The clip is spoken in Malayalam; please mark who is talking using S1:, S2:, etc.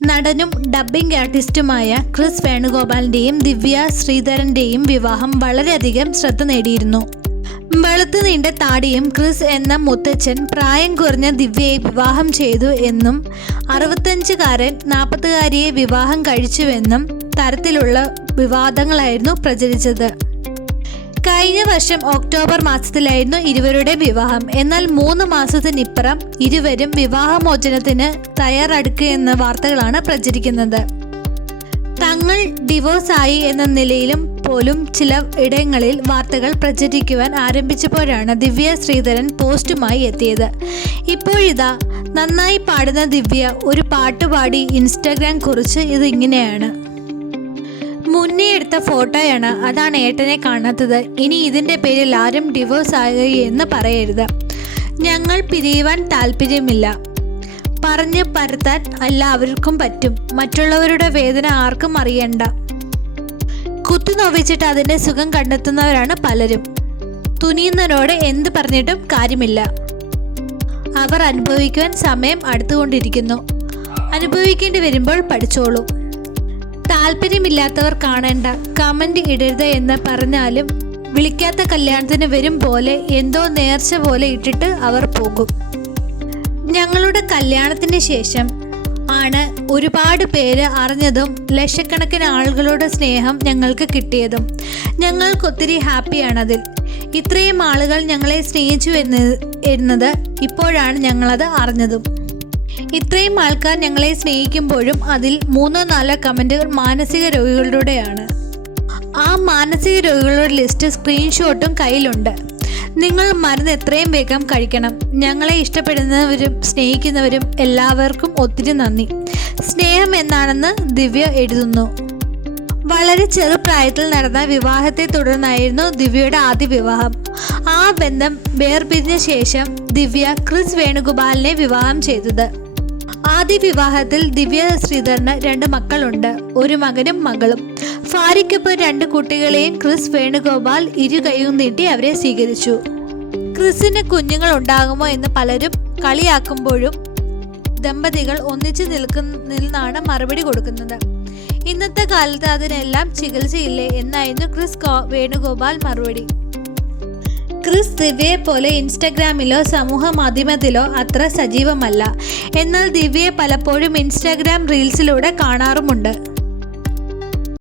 S1: നടനും ഡബ്ബിംഗ് ആർട്ടിസ്റ്റുമായ ക്രിസ് വേണുഗോപാലിന്റെയും ദിവ്യ ശ്രീധരന്റെയും വിവാഹം വളരെയധികം ശ്രദ്ധ നേടിയിരുന്നു. വെളുത്തു നീണ്ട താടിയും ക്രിസ് എന്ന മുത്തച്ഛൻ പ്രായം കുറഞ്ഞ ദിവ്യയെ വിവാഹം ചെയ്തു എന്നും അറുപത്തഞ്ചുകാരൻ നാൽപ്പത്തുകാരിയെ വിവാഹം കഴിച്ചുവെന്നും തരത്തിലുള്ള വിവാദങ്ങളായിരുന്നു പ്രചരിച്ചത്. കഴിഞ്ഞ വർഷം ഒക്ടോബർ മാസത്തിലായിരുന്നു ഇരുവരുടെ വിവാഹം. എന്നാൽ മൂന്ന് മാസത്തിനിപ്പുറം ഇരുവരും വിവാഹമോചനത്തിന് തയ്യാറെടുക്കുകയെന്ന വാർത്തകളാണ് പ്രചരിക്കുന്നത്. തങ്ങൾ ഡിവോഴ്സ് ആയി എന്ന നിലയിലും പോലും ചില ഇടങ്ങളിൽ വാർത്തകൾ പ്രചരിക്കുവാൻ ആരംഭിച്ചപ്പോഴാണ് ദിവ്യ ശ്രീധരൻ പോസ്റ്റുമായി എത്തിയത്. ഇപ്പോഴിതാ നന്നായി പാടുന്ന ദിവ്യ ഒരു പാട്ട് പാടി ഇൻസ്റ്റാഗ്രാം കുറിച്ച് ഇതിങ്ങനെയാണ്. മുന്നേ എടുത്ത ഫോട്ടോയാണ്. അതാണ് ഏട്ടനെ കാണാത്തത്. ഇനി ഇതിന്റെ പേരിൽ ആരും ഡിവോഴ്സ് ആകുക എന്ന് പറയരുത്. ഞങ്ങൾ പിരിയുവാൻ താല്പര്യമില്ല. പറഞ്ഞ് പരത്താൻ എല്ലാവർക്കും പറ്റും. മറ്റുള്ളവരുടെ വേദന ആർക്കും അറിയണ്ട. കുത്തു നോവിച്ചിട്ട് അതിന്റെ സുഖം കണ്ടെത്തുന്നവരാണ് പലരും. തുനിയുന്നവരോട് എന്ത് പറഞ്ഞിട്ടും കാര്യമില്ല. അവർ അനുഭവിക്കുവാൻ സമയം അടുത്തുകൊണ്ടിരിക്കുന്നു. അനുഭവിക്കേണ്ടി വരുമ്പോൾ പഠിച്ചോളൂ. താല്പര്യമില്ലാത്തവർ കാണേണ്ട കമന്റ് ഇടരുത് എന്ന് പറഞ്ഞാലും വിളിക്കാത്ത കല്യാണത്തിന് വരും പോലെ എന്തോ നേർച്ച പോലെ ഇട്ടിട്ട് അവർ പോകും. ഞങ്ങളുടെ കല്യാണത്തിന് ശേഷം ആണ് ഒരുപാട് പേര് അറിഞ്ഞതും ലക്ഷക്കണക്കിന് ആളുകളുടെ സ്നേഹം ഞങ്ങൾക്ക് കിട്ടിയതും. ഞങ്ങൾക്ക് ഒത്തിരി ഹാപ്പിയാണതിൽ. ഇത്രയും ആളുകൾ ഞങ്ങളെ സ്നേഹിച്ചു എന്നത് ഇപ്പോഴാണ് ഞങ്ങളത് അറിഞ്ഞതും. ഇത്രയും ആൾക്കാർ ഞങ്ങളെ സ്നേഹിക്കുമ്പോഴും അതിൽ മൂന്നോ നാലോ കമന്റുകൾ മാനസിക രോഗികളുടെയാണ്. ആ മാനസിക രോഗികളുടെ ലിസ്റ്റ് സ്ക്രീൻഷോട്ടും കയ്യിലുണ്ട്. നിങ്ങൾ മരുന്ന് എത്രയും വേഗം കഴിക്കണം. ഞങ്ങളെ ഇഷ്ടപ്പെടുന്നവരും സ്നേഹിക്കുന്നവരും എല്ലാവർക്കും ഒത്തിരി നന്ദി. സ്നേഹം എന്നാണെന്ന് ദിവ്യ എഴുതുന്നു. വളരെ ചെറുപ്രായത്തിൽ നടന്ന വിവാഹത്തെ തുടർന്നായിരുന്നു ദിവ്യയുടെ ആദ്യ വിവാഹം. ആ ബന്ധം വേർപിരിഞ്ഞ ശേഷം ദിവ്യ ക്രിസ് വേണുഗോപാലിനെ വിവാഹം ചെയ്തത്. ആദ്യ വിവാഹത്തിൽ ദിവ്യ ശ്രീധറിന് രണ്ട് മക്കളുണ്ട്. ഒരു മകനും മകളും. ഫാരിക്കൊപ്പം രണ്ട് കുട്ടികളെയും ക്രിസ് വേണുഗോപാൽ ഇരു കൈയും നീട്ടി അവരെ സ്വീകരിച്ചു. ക്രിസിന് കുഞ്ഞുങ്ങൾ ഉണ്ടാകുമോ എന്ന് പലരും കളിയാക്കുമ്പോഴും ദമ്പതികൾ ഒന്നിച്ചു നിൽക്കുന്നില്ലെന്നാണ് മറുപടി കൊടുക്കുന്നത്. ഇന്നത്തെ കാലത്ത് അതിനെല്ലാം ചികിത്സയില്ലേ എന്നായിരുന്നു ക്രിസ് വേണുഗോപാൽ മറുപടി. ക്രിസ് ദിവ്യയെ പോലെ ഇൻസ്റ്റഗ്രാമിലോ സമൂഹ മാധ്യമത്തിലോ അത്ര സജീവമല്ല. എന്നാൽ ദിവ്യയെ പലപ്പോഴും ഇൻസ്റ്റാഗ്രാം റീൽസിലൂടെ കാണാറുമുണ്ട്.